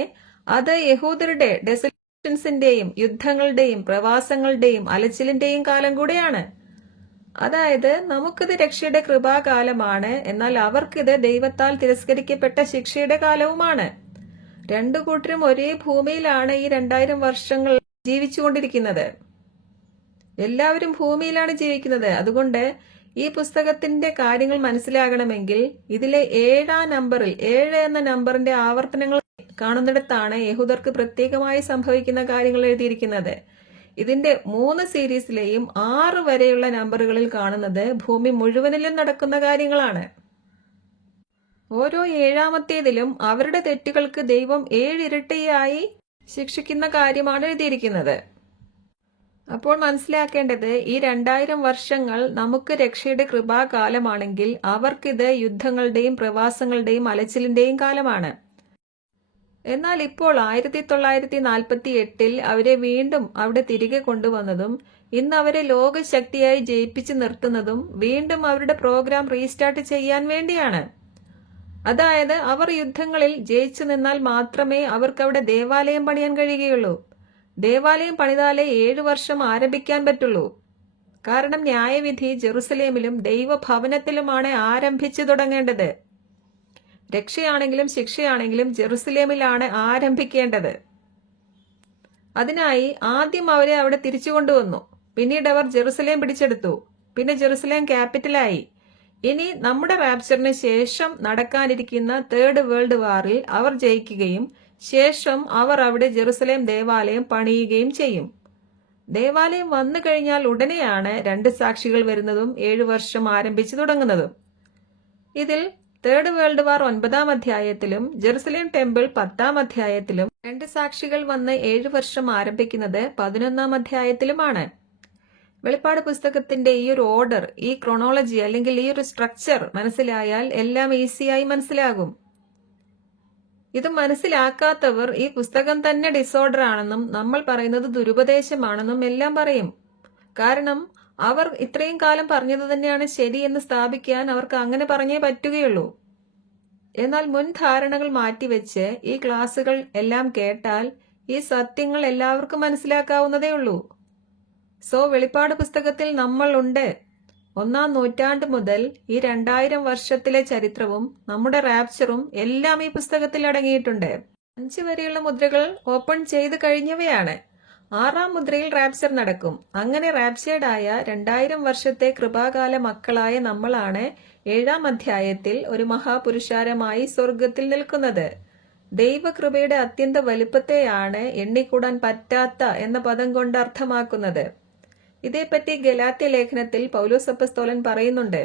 അത് യഹൂദരുടെ ഡെസലേഷൻസിന്റെയും യുദ്ധങ്ങളുടെയും പ്രവാസങ്ങളുടെയും അലച്ചിലിന്റെയും കാലം കൂടെയാണ്. അതായത് നമുക്കിത് രക്ഷയുടെ കൃപാകാലമാണ്, എന്നാൽ അവർക്കിത് ദൈവത്താൽ തിരസ്കരിക്കപ്പെട്ട ശിക്ഷയുടെ കാലവുമാണ്. 2 കൂട്ടരും ഒരേ ഭൂമിയിലാണ് ഈ 2000 വർഷങ്ങൾ ജീവിച്ചുകൊണ്ടിരിക്കുന്നത്. എല്ലാവരും ഭൂമിയിലാണ് ജീവിക്കുന്നത്. അതുകൊണ്ട് ഈ പുസ്തകത്തിന്റെ കാര്യങ്ങൾ മനസ്സിലാകണമെങ്കിൽ ഇതിലെ 7-ാം നമ്പറിൽ 7 എന്ന നമ്പറിന്റെ ആവർത്തനങ്ങൾ കാണുന്നിടത്താണ് യഹൂദർക്ക് പ്രത്യേകമായി സംഭവിക്കുന്ന കാര്യങ്ങൾ എഴുതിയിരിക്കുന്നത്. ഇതിന്റെ 3 സീരീസിലെയും 6 വരെയുള്ള നമ്പറുകളിൽ കാണുന്നത് ഭൂമി മുഴുവനിലും നടക്കുന്ന കാര്യങ്ങളാണ്. ഓരോ 7-ാമത്തേതിലും അവരുടെ തെറ്റുകൾക്ക് ദൈവം 7 ഇരട്ടിയായി ശിക്ഷിക്കുന്ന കാര്യമാണ് എഴുതിയിരിക്കുന്നത്. അപ്പോൾ മനസ്സിലാക്കേണ്ടത്, ഈ 2000 വർഷങ്ങൾ നമുക്ക് രക്ഷയുടെ കൃപാകാലമാണെങ്കിൽ അവർക്കിത് യുദ്ധങ്ങളുടെയും പ്രവാസങ്ങളുടെയും അലച്ചിലിന്റെയും കാലമാണ്. എന്നാൽ ഇപ്പോൾ 1948 അവരെ വീണ്ടും അവിടെ തിരികെ കൊണ്ടുവന്നതും ഇന്ന് അവരെ ലോകശക്തിയായി ജയിപ്പിച്ചു നിർത്തുന്നതും വീണ്ടും അവരുടെ പ്രോഗ്രാം റീസ്റ്റാർട്ട് ചെയ്യാൻ വേണ്ടിയാണ്. അതായത് അവർ യുദ്ധങ്ങളിൽ ജയിച്ചു നിന്നാൽ മാത്രമേ അവർക്ക് അവിടെ ദേവാലയം പണിയാൻ കഴിയുകയുള്ളൂ. ദേവാലയം പണിതാലേ 7 വർഷം ആരംഭിക്കാൻ പറ്റുള്ളൂ. കാരണം ന്യായവിധി ജെറുസലേമിലും ദൈവഭവനത്തിലുമാണ് ആരംഭിച്ചു തുടങ്ങേണ്ടത്. രക്ഷയാണെങ്കിലും ശിക്ഷയാണെങ്കിലും ജെറുസലേമിലാണ് ആരംഭിക്കേണ്ടത്. അതിനായി ആദ്യം അവരെ അവിടെ തിരിച്ചു കൊണ്ടുവന്നു. പിന്നീട് അവർ ജെറുസലേം പിടിച്ചെടുത്തു. പിന്നെ ജെറുസലേം ക്യാപിറ്റലായി. ഇനി നമ്മുടെ റാപ്ചറിന് ശേഷം നടക്കാനിരിക്കുന്ന തേർഡ് വേൾഡ് വാറിൽ അവർ ജയിക്കുകയും ശേഷം അവർ അവിടെ ജെറുസലേം ദേവാലയം പണിയുകയും ചെയ്യും. ദേവാലയം വന്നു കഴിഞ്ഞാൽ ഉടനെയാണ് 2 സാക്ഷികൾ വരുന്നതും 7 വർഷം ആരംഭിച്ചു തുടങ്ങുന്നതും. ഇതിൽ തേർഡ് വേൾഡ് വാർ 9-ാം അധ്യായത്തിലും ജെറുസലേം ടെമ്പിൾ 10-ാം അധ്യായത്തിലും 2 സാക്ഷികൾ വന്ന് 7 വർഷം ആരംഭിക്കുന്നത് 11-ാം അധ്യായത്തിലുമാണ്. വെളിപ്പാട് പുസ്തകത്തിന്റെ ഈ ഒരു ഓർഡർ, ഈ ക്രോണോളജി അല്ലെങ്കിൽ ഈ ഒരു സ്ട്രക്ചർ മനസ്സിലായാൽ എല്ലാം ഈസിയായി മനസ്സിലാകും. ഇത് മനസ്സിലാക്കാത്തവർ ഈ പുസ്തകം തന്നെ ഡിസോർഡർ ആണെന്നും നമ്മൾ പറയുന്നത് ദുരുപദേശമാണെന്നും എല്ലാം പറയും. കാരണം അവർ ഇത്രയും കാലം പറഞ്ഞത് തന്നെയാണ് ശരിയെന്ന് സ്ഥാപിക്കാൻ അവർക്ക് അങ്ങനെ പറഞ്ഞേ പറ്റുകയുള്ളൂ. എന്നാൽ മുൻ ധാരണകൾ മാറ്റിവെച്ച് ഈ ക്ലാസുകൾ എല്ലാം കേട്ടാൽ ഈ സത്യങ്ങൾ എല്ലാവർക്കും മനസ്സിലാക്കാവുന്നതേ ഉള്ളൂ. സോ വെളിപ്പാട് പുസ്തകത്തിൽ നമ്മൾ ഉണ്ട്. 1-ാം നൂറ്റാണ്ട് മുതൽ ഈ 2000 വർഷത്തിലെ ചരിത്രവും നമ്മുടെ റാപ്ചറും എല്ലാം ഈ പുസ്തകത്തിൽ അടങ്ങിയിട്ടുണ്ട്. 5 വരെയുള്ള മുദ്രകൾ ഓപ്പൺ ചെയ്ത് കഴിഞ്ഞവയാണ്. 6-ാം മുദ്രയിൽ റാപ്ചർ നടക്കും. അങ്ങനെ റാപ്ചേർഡായ 2000 വർഷത്തെ കൃപാകാല മക്കളായ നമ്മളാണ് 7-ാം അധ്യായത്തിൽ ഒരു മഹാപുരുഷാരമായി സ്വർഗത്തിൽ നിൽക്കുന്നത്. ദൈവകൃപയുടെ അത്യന്ത വലുപ്പത്തെയാണ് എണ്ണിക്കൂടാൻ പറ്റാത്ത എന്ന പദം കൊണ്ട് അർത്ഥമാക്കുന്നത്. ഇതേപ്പറ്റി ഗലാത്യ ലേഖനത്തിൽ പൗലോസ് അപ്പസ്തോലൻ പറയുന്നുണ്ട്.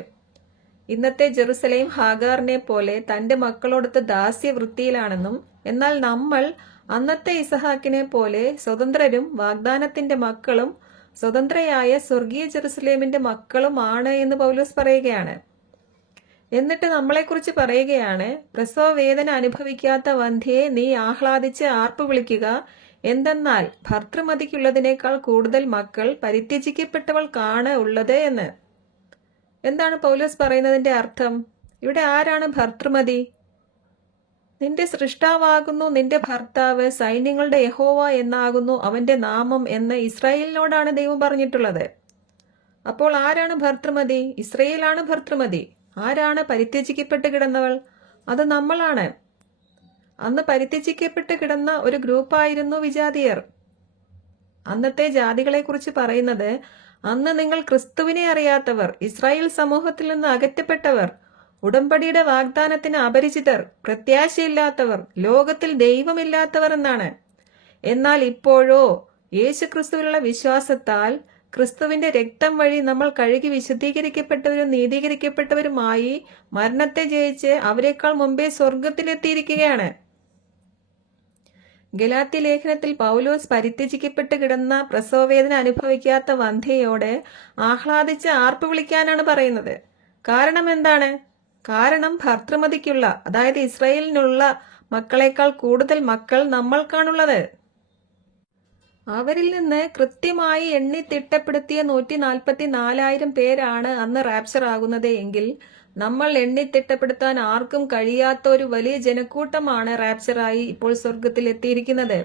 ഇന്നത്തെ ജെറുസലേം ഹാഗാറിനെ പോലെ തന്റെ മക്കളോടൊത്ത് ദാസ്യവൃത്തിയിലാണെന്നും എന്നാൽ നമ്മൾ അന്നത്തെ ഇസഹാക്കിനെ പോലെ സ്വതന്ത്രരും വാഗ്ദാനത്തിന്റെ മക്കളും സ്വതന്ത്രയായ സ്വർഗീയ ജെറുസലേമിന്റെ മക്കളുമാണ് എന്ന് പൗലോസ് പറയുകയാണ്. എന്നിട്ട് നമ്മളെക്കുറിച്ച് പറയുകയാണ്, പ്രസവ വേദന അനുഭവിക്കാത്ത വന്ധ്യയെ നീ ആഹ്ലാദിച്ച് ആർപ്പ് വിളിക്കുക. എന്തെന്നാൽ ഭർതൃമതിക്കുള്ളതിനേക്കാൾ കൂടുതൽ മക്കൾ പരിത്യജിക്കപ്പെട്ടവൾക്കാണ് ഉള്ളത് എന്ന്. എന്താണ് പൗലോസ് പറയുന്നതിന്റെ അർത്ഥം? ഇവിടെ ആരാണ് ഭർതൃമതി? നിന്റെ സൃഷ്ടാവാകുന്നു നിന്റെ ഭർത്താവ്, സൈന്യങ്ങളുടെ യഹോവ എന്നാകുന്നു അവന്റെ നാമം എന്ന് ഇസ്രായേലിനോടാണ് ദൈവം പറഞ്ഞിട്ടുള്ളത്. അപ്പോൾ ആരാണ് ഭർതൃമതി? ഇസ്രായേലാണ് ഭർതൃമതി. ആരാണ് പരിത്യജിക്കപ്പെട്ട് കിടന്നവൾ? അത് നമ്മളാണ്. അന്ന് പരിത്യജിക്കപ്പെട്ട് കിടന്ന ഒരു ഗ്രൂപ്പായിരുന്നു വിജാതിയർ. അന്നത്തെ ജാതികളെക്കുറിച്ച് പറയുന്നത്, അന്ന് നിങ്ങൾ ക്രിസ്തുവിനെ അറിയാത്തവർ, ഇസ്രായേൽ സമൂഹത്തിൽ നിന്ന് അകറ്റപ്പെട്ടവർ, ഉടമ്പടിയുടെ വാഗ്ദാനത്തിന് അപരിചിതർ, പ്രത്യാശയില്ലാത്തവർ, ലോകത്തിൽ ദൈവമില്ലാത്തവർ എന്നാണ്. എന്നാൽ ഇപ്പോഴോ യേശുക്രിസ്തുവിലുള്ള വിശ്വാസത്താൽ ക്രിസ്തുവിന്റെ രക്തം വഴി നമ്മൾ കഴുകി വിശുദ്ധീകരിക്കപ്പെട്ടവരും നീതീകരിക്കപ്പെട്ടവരുമായി മരണത്തെ ജയിച്ച് അവരെക്കാൾ മുമ്പേ സ്വർഗത്തിലെത്തിയിരിക്കുകയാണ്. ഗലാത്യ ലേഖനത്തിൽ പൗലോസ് പരിത്യജിക്കപ്പെട്ട് കിടന്ന പ്രസവവേദന അനുഭവിക്കാത്ത വന്ധ്യയോട് ആഹ്ലാദിച്ച് ആർപ്പ് വിളിക്കാനാണ് പറയുന്നത്. കാരണം എന്താണ്? കാരണം ഭർതൃമതിക്കുള്ള, അതായത് ഇസ്രായേലിനുള്ള മക്കളെക്കാൾ കൂടുതൽ മക്കൾ നമ്മൾക്കാണുള്ളത്. അവരിൽ നിന്ന് കൃത്യമായി എണ്ണി തിട്ടപ്പെടുത്തിയ 144,000 പേരാണ് അന്ന് റാപ്ചർ ആകുന്നത് എങ്കിൽ നമ്മൾ എണ്ണി തിട്ടപ്പെടുത്താൻ ആർക്കും കഴിയാത്ത ഒരു വലിയ ജനക്കൂട്ടമാണ് റാപ്ചറായി ഇപ്പോൾ സ്വർഗത്തിൽ എത്തിയിരിക്കുന്നത്.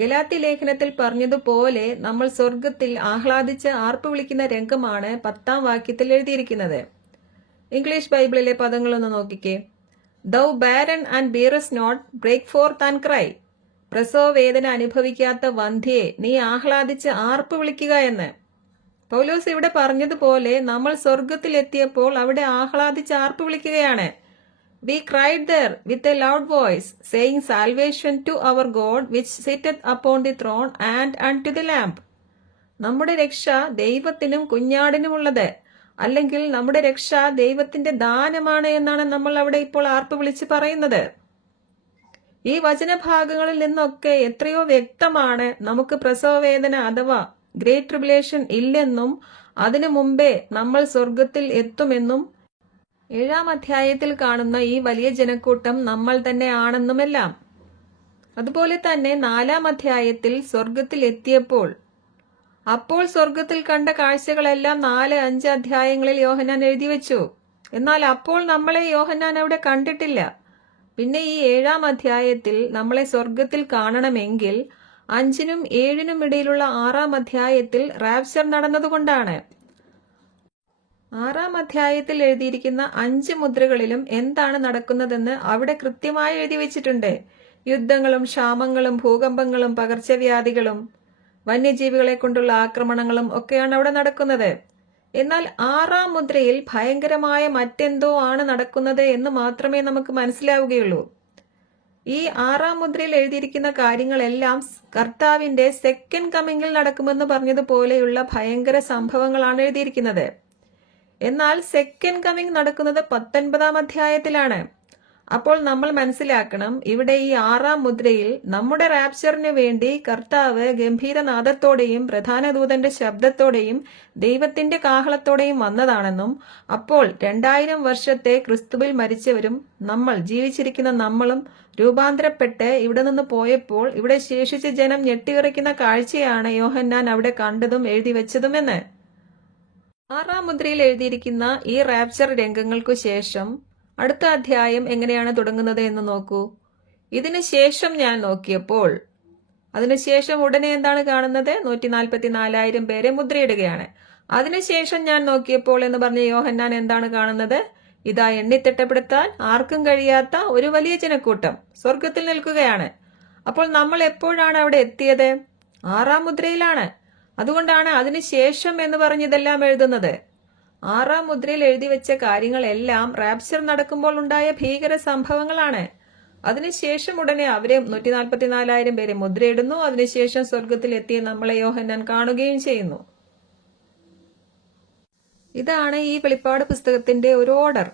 ഗലാത്യ ലേഖനത്തിൽ പറഞ്ഞതുപോലെ നമ്മൾ സ്വർഗത്തിൽ ആഹ്ലാദിച്ച് ആർപ്പ് വിളിക്കുന്ന രംഗമാണ് 10-ാം വാക്യത്തിൽ എഴുതിയിരിക്കുന്നത്. ഇംഗ്ലീഷ് ബൈബിളിലെ പദങ്ങളൊന്ന് നോക്കിക്കേ. Thou barren and bearest not, break forth and cry. പ്രസവ വേദന അനുഭവിക്കാത്ത വന്ധ്യയെ നീ ആഹ്ലാദിച്ച് ആർപ്പ് വിളിക്കുക എന്ന്. പൗലോസ് ഇവിടെ പറഞ്ഞതുപോലെ നമ്മൾ സ്വർഗത്തിൽ എത്തിയപ്പോൾ അവിടെ ആഹ്ലാദിച്ച് ആർപ്പ് വിളിക്കുകയാണ്. We cried there with a loud voice, saying salvation to our God which sitteth upon the throne and unto the Lamb. നമ്മുടെ രക്ഷ ദൈവത്തിനും കുഞ്ഞാടിനുമുള്ളത്, അല്ലെങ്കിൽ നമ്മുടെ രക്ഷ ദൈവത്തിന്റെ ദാനമാണ് എന്നാണ് നമ്മൾ അവിടെ ഇപ്പോൾ ആർപ്പ് വിളിച്ച് പറയുന്നത്. ഈ വചനഭാഗങ്ങളിൽ നിന്നൊക്കെ എത്രയോ വ്യക്തമാണ് നമുക്ക് പ്രസവവേദന അഥവാ ഗ്രേറ്റ് ട്രിബുലേഷൻ ഇല്ലെന്നും അതിനു മുമ്പേ നമ്മൾ സ്വർഗത്തിൽ എത്തുമെന്നും 7-ാം അധ്യായത്തിൽ കാണുന്ന ഈ വലിയ ജനക്കൂട്ടം നമ്മൾ തന്നെ ആണെന്നുമെല്ലാം. അതുപോലെ തന്നെ 4-ാം അധ്യായത്തിൽ സ്വർഗത്തിൽ എത്തിയപ്പോൾ അപ്പോൾ സ്വർഗത്തിൽ കണ്ട കാഴ്ചകളെല്ലാം 4-5 അധ്യായങ്ങളിൽ യോഹന്നാൻ എഴുതി വെച്ചു. എന്നാൽ അപ്പോൾ നമ്മളെ യോഹന്നാൻ അവിടെ കണ്ടിട്ടില്ല. പിന്നെ ഈ 7-ാം അധ്യായത്തിൽ നമ്മളെ സ്വർഗത്തിൽ കാണണമെങ്കിൽ 5-നും 7-നും ഇടയിലുള്ള 6-ാം അധ്യായത്തിൽ റാപ്ചർ നടന്നതുകൊണ്ടാണ്. 6-ാം അധ്യായത്തിൽ എഴുതിയിരിക്കുന്ന 5 മുദ്രകളിലും എന്താണ് നടക്കുന്നതെന്ന് അവിടെ കൃത്യമായി എഴുതി വെച്ചിട്ടുണ്ട്. യുദ്ധങ്ങളും ക്ഷാമങ്ങളും ഭൂകമ്പങ്ങളും പകർച്ചവ്യാധികളും വന്യജീവികളെ കൊണ്ടുള്ള ആക്രമണങ്ങളും ഒക്കെയാണ് അവിടെ നടക്കുന്നത്. എന്നാൽ 6-ാം മുദ്രയിൽ ഭയങ്കരമായ മറ്റെന്തോ ആണ് നടക്കുന്നത് എന്ന് മാത്രമേ നമുക്ക് മനസ്സിലാവുകയുള്ളൂ. ഈ 6-ാം മുദ്രയിൽ എഴുതിയിരിക്കുന്ന കാര്യങ്ങളെല്ലാം കർത്താവിന്റെ സെക്കൻഡ് കമ്മിങ്ങിൽ നടക്കുമെന്ന് പറഞ്ഞതുപോലെയുള്ള ഭയങ്കര സംഭവങ്ങളാണ് എഴുതിയിരിക്കുന്നത്. എന്നാൽ സെക്കൻഡ് കമ്മിങ് നടക്കുന്നത് 19-ാം അധ്യായത്തിലാണ്. അപ്പോൾ നമ്മൾ മനസ്സിലാക്കണം, ഇവിടെ ഈ 6-ാം മുദ്രയിൽ നമ്മുടെ റാപ്ചറിനു വേണ്ടി കർത്താവ് ഗംഭീരനാദത്തോടെയും പ്രധാന ദൂതന്റെ ശബ്ദത്തോടെയും ദൈവത്തിന്റെ കാഹളത്തോടെയും വന്നതാണെന്നും അപ്പോൾ 2000 വർഷത്തെ ക്രിസ്തുവിൽ മരിച്ചവരും നമ്മൾ ജീവിച്ചിരിക്കുന്ന നമ്മളും രൂപാന്തരപ്പെട്ട് ഇവിടെ നിന്ന് പോയപ്പോൾ ഇവിടെ ശേഷിച്ച ജനം ഞെട്ടിവിറയ്ക്കുന്ന കാഴ്ചയാണ് യോഹന്നാൻ അവിടെ കണ്ടതും എഴുതി വെച്ചതുമെന്ന്. 6-ാം മുദ്രയിൽ എഴുതിയിരിക്കുന്ന ഈ റാപ്ചർ രംഗങ്ങൾക്കു ശേഷം അടുത്ത അധ്യായം എങ്ങനെയാണ് തുടങ്ങുന്നത് എന്ന് നോക്കൂ. ഇതിനു ശേഷം ഞാൻ നോക്കിയപ്പോൾ, അതിനുശേഷം ഉടനെ എന്താണ് കാണുന്നത്? 144,000 പേരെ മുദ്രയിടുകയാണ്. അതിനുശേഷം ഞാൻ നോക്കിയപ്പോൾ എന്ന് പറഞ്ഞ യോഹന്നാൻ എന്താണ് കാണുന്നത്? ഇതാ എണ്ണിത്തിട്ടപ്പെടുത്താൻ ആർക്കും കഴിയാത്ത ഒരു വലിയ ജനക്കൂട്ടം സ്വർഗത്തിൽ നിൽക്കുകയാണ്. അപ്പോൾ നമ്മൾ എപ്പോഴാണ് അവിടെ എത്തിയത്? 6-ാം മുദ്രയിലാണ്. അതുകൊണ്ടാണ് അതിനുശേഷം എന്ന് പറഞ്ഞിതെല്ലാം എഴുതുന്നത്. 6-ാം മുദ്രയിൽ എഴുതി വെച്ച കാര്യങ്ങളെല്ലാം റാപ്ചർ നടക്കുമ്പോൾ ഉണ്ടായ ഭീകര സംഭവങ്ങളാണ്. അതിനുശേഷം ഉടനെ അവരെ 144,000 പേരെ മുദ്രയിടുന്നു. അതിനുശേഷം സ്വർഗത്തിൽ എത്തിയ നമ്മളെ യോഹന്നാൻ കാണുകയും ചെയ്യുന്നു. ഇതാണ് ഈ വെളിപ്പാട് പുസ്തകത്തിന്റെ ഒരു ഓർഡർ.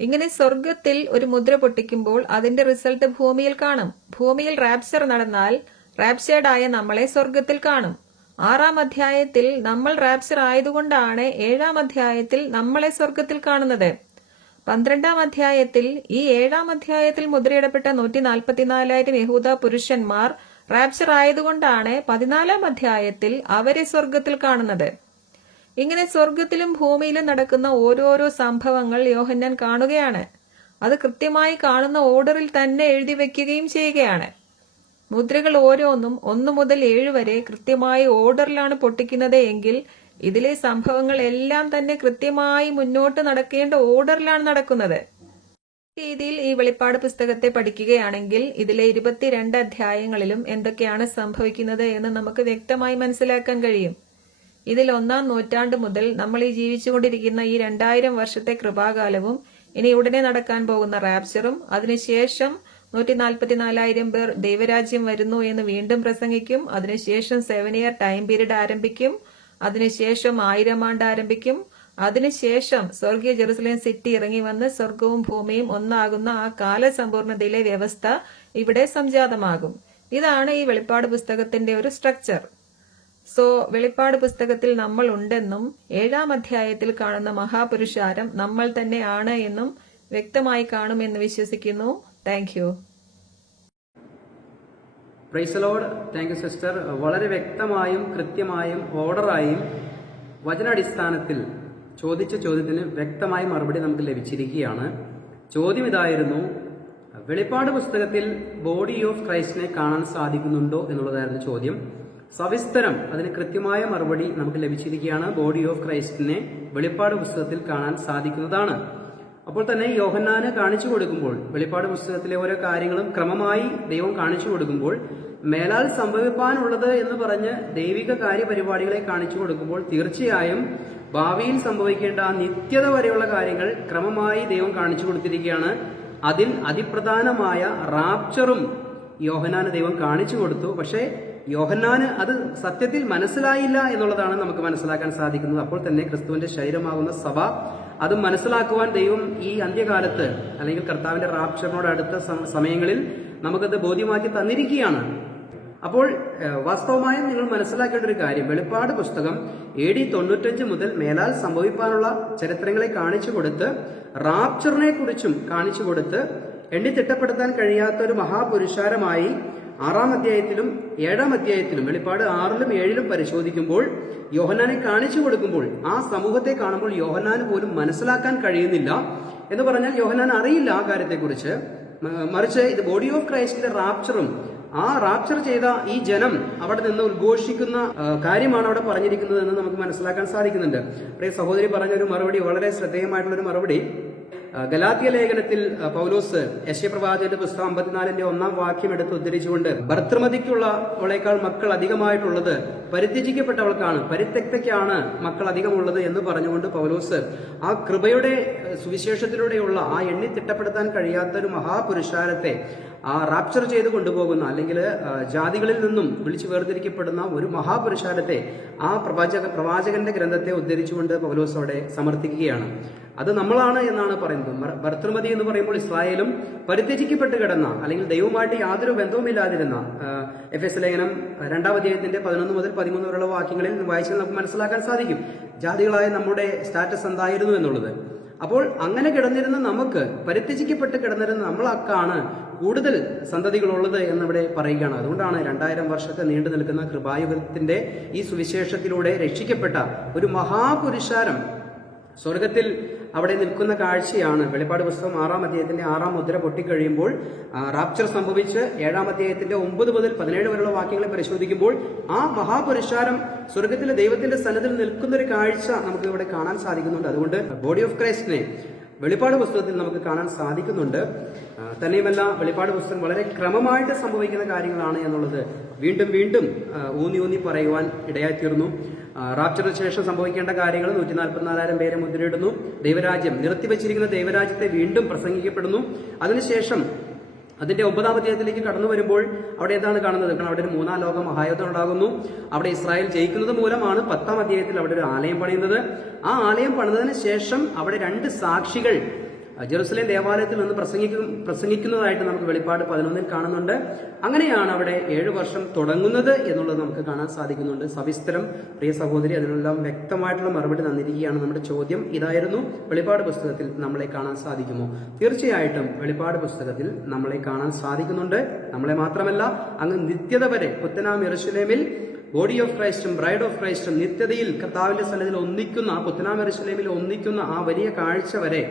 ഇങ്ങനെ സ്വർഗത്തിൽ ഒരു മുദ്ര പൊട്ടിക്കുമ്പോൾ അതിന്റെ റിസൾട്ട് ഭൂമിയിൽ കാണും. ഭൂമിയിൽ റാപ്ചർ നടന്നാൽ റാപ്ചേർഡായ നമ്മളെ സ്വർഗത്തിൽ കാണും. 6-ാം അധ്യായത്തിൽ നമ്മൾ റാപ്ചർ ആയതുകൊണ്ടാണ് 7-ാം അധ്യായത്തിൽ നമ്മളെ സ്വർഗത്തിൽ കാണുന്നത്. 12-ാം അധ്യായത്തിൽ ഈ 7-ാം അധ്യായത്തിൽ മുദ്രയിടപ്പെട്ട 144,000 യഹൂദ പുരുഷന്മാർ റാപ്ചർ ആയതുകൊണ്ടാണ് 14-ാം അധ്യായത്തിൽ അവരെ സ്വർഗത്തിൽ കാണുന്നത്. ഇങ്ങനെ സ്വർഗത്തിലും ഭൂമിയിലും നടക്കുന്ന ഓരോരോ സംഭവങ്ങൾ യോഹന്നാൻ കാണുകയാണ്. അത് കൃത്യമായി കാണുന്ന ഓർഡറിൽ തന്നെ എഴുതി വെക്കുകയും ചെയ്യുകയാണ്. മുദ്രകൾ ഓരോന്നും 1 മുതൽ 7 വരെ കൃത്യമായി ഓർഡറിലാണ് പൊട്ടിക്കുന്നത് എങ്കിൽ ഇതിലെ സംഭവങ്ങൾ എല്ലാം തന്നെ കൃത്യമായി മുന്നോട്ട് നടക്കേണ്ട ഓർഡറിലാണ് നടക്കുന്നത്. ഈ രീതിയിൽ ഈ വെളിപ്പാട് പുസ്തകത്തെ പഠിക്കുകയാണെങ്കിൽ ഇതിലെ 22 അധ്യായങ്ങളിലും എന്തൊക്കെയാണ് സംഭവിക്കുന്നത് എന്ന് നമുക്ക് വ്യക്തമായി മനസ്സിലാക്കാൻ കഴിയും. ഇതിൽ 1-ാം നൂറ്റാണ്ട് മുതൽ നമ്മൾ ഈ ജീവിച്ചുകൊണ്ടിരിക്കുന്ന ഈ 2000 വർഷത്തെ കൃപാകാലവും ഇനി ഉടനെ നടക്കാൻ പോകുന്ന റാപ്ചറും അതിനുശേഷം 144,000 പേർ ദൈവരാജ്യം വരുന്നു എന്ന് വീണ്ടും പ്രസംഗിക്കും. അതിനുശേഷം 7 ഇയർ ടൈം പീരീഡ് ആരംഭിക്കും. അതിനുശേഷം 1000 ആണ്ട് ആരംഭിക്കും. അതിനുശേഷം സ്വർഗീയ ജെറുസലേം സിറ്റി ഇറങ്ങി വന്ന് സ്വർഗവും ഭൂമിയും ഒന്നാകുന്ന ആ കാലസമ്പൂർണതയിലെ വ്യവസ്ഥ ഇവിടെ സംജാതമാകും. ഇതാണ് ഈ വെളിപ്പാട് പുസ്തകത്തിന്റെ ഒരു സ്ട്രക്ചർ. സോ വെളിപ്പാട് പുസ്തകത്തിൽ നമ്മൾ ഉണ്ടെന്നും 7-ാം അധ്യായത്തിൽ കാണുന്ന മഹാപുരുഷാരം നമ്മൾ തന്നെ ആണ് എന്നും വ്യക്തമായി കാണുമെന്ന് വിശ്വസിക്കുന്നു. Thank you. Praise the Lord. Thank you sister. വളരെ വ്യക്തമായും കൃത്യമായും ഓർഡറായും വചനാടിസ്ഥാനത്തിൽ ചോദിച്ച ചോദ്യത്തിന് വ്യക്തമായ മറുപടി നമുക്ക് ലഭിച്ചിരിക്കുകയാണ്. ചോദ്യം ഇതായിരുന്നു, വെളിപ്പാട് പുസ്തകത്തിൽ ബോഡി ഓഫ് ക്രൈസ്റ്റിനെ കാണാൻ സാധിക്കുന്നുണ്ടോ എന്നുള്ളതായിരുന്നു ചോദ്യം. സവിസ്തരം അതിന് കൃത്യമായ മറുപടി നമുക്ക് ലഭിച്ചിരിക്കുകയാണ്. ബോഡി ഓഫ് ക്രൈസ്റ്റിനെ വെളിപ്പാട് പുസ്തകത്തിൽ കാണാൻ സാധിക്കുന്നതാണ്. അപ്പോൾ തന്നെ യോഹന്നാന് കാണിച്ചു കൊടുക്കുമ്പോൾ, വെളിപ്പാട് പുസ്തകത്തിലെ ഓരോ കാര്യങ്ങളും ക്രമമായി ദൈവം കാണിച്ചു കൊടുക്കുമ്പോൾ, മേലാൽ സംഭവിപ്പാനുള്ളത് എന്ന് പറഞ്ഞ് ദൈവിക കാര്യപരിപാടികളെ കാണിച്ചു കൊടുക്കുമ്പോൾ തീർച്ചയായും ഭാവിയിൽ സംഭവിക്കേണ്ട ആ നിത്യത വരെയുള്ള കാര്യങ്ങൾ ക്രമമായി ദൈവം കാണിച്ചു കൊടുത്തിരിക്കുകയാണ്. അതിൽ അതിപ്രധാനമായ റാപ്ചറും യോഹന്നാന് ദൈവം കാണിച്ചു കൊടുത്തു. പക്ഷേ യോഹന്നാന് അത് സത്യത്തിൽ മനസ്സിലായില്ല എന്നുള്ളതാണ് നമുക്ക് മനസ്സിലാക്കാൻ സാധിക്കുന്നത്. അപ്പോൾ തന്നെ ക്രിസ്തുവിന്റെ ശരീരമാകുന്ന സഭ അത് മനസ്സിലാക്കുവാൻ ദൈവം ഈ അന്ത്യകാലത്ത് അല്ലെങ്കിൽ കർത്താവിന്റെ റാപ്ചറിനോട് അടുത്ത സമയങ്ങളിൽ നമുക്കത് ബോധ്യമാക്കി തന്നിരിക്കുകയാണ്. അപ്പോൾ വാസ്തവമായും നിങ്ങൾ മനസ്സിലാക്കേണ്ട ഒരു കാര്യം, വെളിപ്പാട് പുസ്തകം AD 95 മുതൽ മേലാൽ സംഭവിക്കാനുള്ള ചരിത്രങ്ങളെ കാണിച്ചു കൊടുത്ത് റാപ്ചറിനെ കുറിച്ചും കാണിച്ചു കൊടുത്ത് എണ്ണിത്തിട്ടപ്പെടുത്താൻ കഴിയാത്ത ഒരു മഹാപുരുഷാരമായി 6-ാം അധ്യായത്തിലും 7-ാം അധ്യായത്തിലും വെളിപ്പാട് 6-ലും 7-ലും പരിശോധിക്കുമ്പോൾ യോഹന്നാനെ കാണിച്ചു കൊടുക്കുമ്പോൾ ആ സമൂഹത്തെ കാണുമ്പോൾ യോഹന്നാന് പോലും മനസ്സിലാക്കാൻ കഴിയുന്നില്ല. എന്ന് പറഞ്ഞാൽ യോഹന്നാൻ അറിയില്ല ആ കാര്യത്തെക്കുറിച്ച്. മറിച്ച് ഇത് ബോഡി ഓഫ് ക്രൈസ്റ്റിന്റെ റാപ്ചറും ആ റാപ്ചർ ചെയ്ത ഈ ജനം അവിടെ നിന്ന് ഉദ്ഘോഷിക്കുന്ന കാര്യമാണ് അവിടെ പറഞ്ഞിരിക്കുന്നത് എന്ന് നമുക്ക് മനസ്സിലാക്കാൻ സാധിക്കുന്നുണ്ട്. പ്രിയ സഹോദരി പറഞ്ഞൊരു മറുപടി വളരെ ശ്രദ്ധേയമായിട്ടുള്ളൊരു മറുപടി. ഗലാത്യ ലേഖനത്തിൽ പൗലോസ് യെശയ്യാപ്രവാചകന്റെ പുസ്തകം 54 1 വാക്യം എടുത്ത് ഉദ്ധരിച്ചുകൊണ്ട് ഭർത്തൃമതിക്കുള്ളവളേക്കാൾ മക്കൾ അധികമായിട്ടുള്ളത് പരിത്യജിക്കപ്പെട്ടവൾക്കാണ്, പരിത്യക്തയ്ക്കാണ് മക്കൾ അധികമുള്ളത് എന്ന് പറഞ്ഞുകൊണ്ട് പൗലോസ് ആ കൃപയുടെ സുവിശേഷത്തിലൂടെയുള്ള ആ എണ്ണി തിട്ടപ്പെടുത്താൻ കഴിയാത്ത ഒരു മഹാപുരുഷാരത്തെ ആ റാപ്ചർ ചെയ്ത് കൊണ്ടുപോകുന്ന, അല്ലെങ്കിൽ ജാതികളിൽ നിന്നും വിളിച്ചു വേർതിരിക്കപ്പെടുന്ന ഒരു മഹാപുരുഷാരത്തെ ആ പ്രവാചകന്റെ ഗ്രന്ഥത്തെ ഉദ്ധരിച്ചുകൊണ്ട് പൗലോസ് അവിടെ സമർത്ഥിക്കുകയാണ്. അത് നമ്മളാണ് എന്നാണ് പറയുന്നത്. ഭർത്തൃമതി എന്ന് പറയുമ്പോൾ ഇസ്രായേലും പരിത്യജിക്കപ്പെട്ട് കിടന്ന, അല്ലെങ്കിൽ ദൈവവുമായിട്ട് യാതൊരു ബന്ധവുമില്ലാതിരുന്ന, എഫെസ്യ ലേഖനം 2-ാം അധ്യായത്തിന്റെ 11 മുതൽ 13 വരെയുള്ള വാക്യങ്ങളിൽ വായിച്ചാൽ നമുക്ക് മനസ്സിലാക്കാൻ സാധിക്കും ജാതികളായ നമ്മുടെ സ്റ്റാറ്റസ് എന്തായിരുന്നു എന്നുള്ളത്. അപ്പോൾ അങ്ങനെ കിടന്നിരുന്ന നമുക്ക്, പരിത്യജിക്കപ്പെട്ട് കിടന്നിരുന്ന നമ്മളാക്കാണ് കൂടുതൽ സന്തതികളുള്ളത് എന്നിവിടെ പറയുകയാണ്. അതുകൊണ്ടാണ് 2000 വർഷത്തെ നീണ്ടു നിൽക്കുന്ന കൃപായുഗത്തിന്റെ ഈ സുവിശേഷത്തിലൂടെ രക്ഷിക്കപ്പെട്ട ഒരു മഹാപുരുഷാരം സ്വർഗത്തിൽ അവിടെ നിൽക്കുന്ന കാഴ്ചയാണ് വെളിപ്പാട് പുസ്തകം 6-ാം അധ്യായത്തിന്റെ 6-ാം മുദ്ര പൊട്ടിക്കഴിയുമ്പോൾ റാപ്ചർ സംഭവിച്ച് 7-ാം അധ്യായത്തിന്റെ 9 മുതൽ 17 വരെയുള്ള വാക്യങ്ങളെ പരിശോധിക്കുമ്പോൾ ആ മഹാപുരുഷാരം സ്വർഗത്തിലെ ദൈവത്തിന്റെ സന്നിധിയിൽ നിൽക്കുന്ന ഒരു കാഴ്ച നമുക്ക് ഇവിടെ കാണാൻ സാധിക്കുന്നുണ്ട്. അതുകൊണ്ട് ബോഡി ഓഫ് ക്രൈസ്റ്റിനെ വെളിപ്പാട് പുസ്തകത്തിൽ നമുക്ക് കാണാൻ സാധിക്കുന്നുണ്ട്. തന്നെയുമല്ല, വെളിപ്പാട് പുസ്തകം വളരെ ക്രമമായിട്ട് സംഭവിക്കുന്ന കാര്യങ്ങളാണ് എന്നുള്ളത് വീണ്ടും വീണ്ടും ഊന്നി പറയുവാൻ ഇടയായിത്തീർന്നു. റാപ്ചറിന് ശേഷം സംഭവിക്കേണ്ട കാര്യങ്ങൾ 144,000 പേരെ മുദ്രയിടുന്നു. ദൈവരാജ്യം, നിർത്തിവെച്ചിരിക്കുന്ന ദൈവരാജ്യത്തെ വീണ്ടും പ്രസംഗിക്കപ്പെടുന്നു. അതിനുശേഷം അതിന്റെ 9-ാം അധ്യായത്തിലേക്ക് കടന്നു വരുമ്പോൾ അവിടെ എന്താണ് കാണുന്നത്? കാരണം അവിടെ ഒരു 3-ാം ലോക മഹായുദ്ധം ഉണ്ടാകുന്നു. അവിടെ ഇസ്രായേൽ ജയിക്കുന്നത് മൂലമാണ് 10-ാം അധ്യായത്തിൽ അവിടെ ഒരു ആലയം പണിയുന്നത്. ആ ആലയം പണിതതിന് ശേഷം അവിടെ 2 സാക്ഷികൾ ജെറുസലേം ദേവാലയത്തിൽ നിന്ന് പ്രസംഗിക്കുന്നതായിട്ട് നമുക്ക് വെളിപ്പാട് 11-ൽ കാണുന്നുണ്ട്. അങ്ങനെയാണ് അവിടെ 7 വർഷം തുടങ്ങുന്നത് എന്നുള്ളത് നമുക്ക് കാണാൻ സാധിക്കുന്നുണ്ട്. സവിസ്തരം പ്രിയ സഹോദരി അതിനെല്ലാം വ്യക്തമായിട്ടുള്ള മറുപടി തന്നിരിക്കുകയാണ്. നമ്മുടെ ചോദ്യം ഇതായിരുന്നു: വെളിപ്പാട് പുസ്തകത്തിൽ നമ്മളെ കാണാൻ സാധിക്കുമോ? തീർച്ചയായിട്ടും വെളിപ്പാട് പുസ്തകത്തിൽ നമ്മളെ കാണാൻ സാധിക്കുന്നുണ്ട്. നമ്മളെ മാത്രമല്ല, അങ്ങ് നിത്യത വരെ പുത്തനാം യെരൂശലേമിൽ ബോഡി ഓഫ് ക്രൈസ്റ്റും ബ്രൈഡ് ഓഫ് ക്രൈസ്റ്റും നിത്യതയിൽ കർത്താവിന്റെ സന്നിധിയിൽ ഒന്നിക്കുന്ന, പുത്തനാം യെരൂശലേമിൽ ഒന്നിക്കുന്ന ആ വലിയ കാഴ്ച വരെ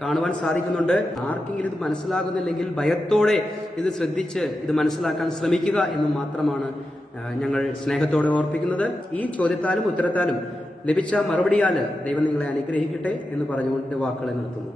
കാണുവാൻ സാധിക്കുന്നുണ്ട്. ആർക്കെങ്കിലും ഇത് മനസ്സിലാകുന്നില്ലെങ്കിൽ ഭയത്തോടെ ഇത് ശ്രദ്ധിച്ച് ഇത് മനസ്സിലാക്കാൻ ശ്രമിക്കുക എന്ന് മാത്രമാണ് ഞങ്ങൾ സ്നേഹത്തോടെ ഓർപ്പിക്കുന്നത്. ഈ ചോദ്യത്താലും ഉത്തരത്താലും ലഭിച്ച മറുപടിയാൽ ദൈവം നിങ്ങളെ അനുഗ്രഹിക്കട്ടെ എന്ന് പറഞ്ഞുകൊണ്ട് വാക്കുകളെ നിർത്തുന്നു.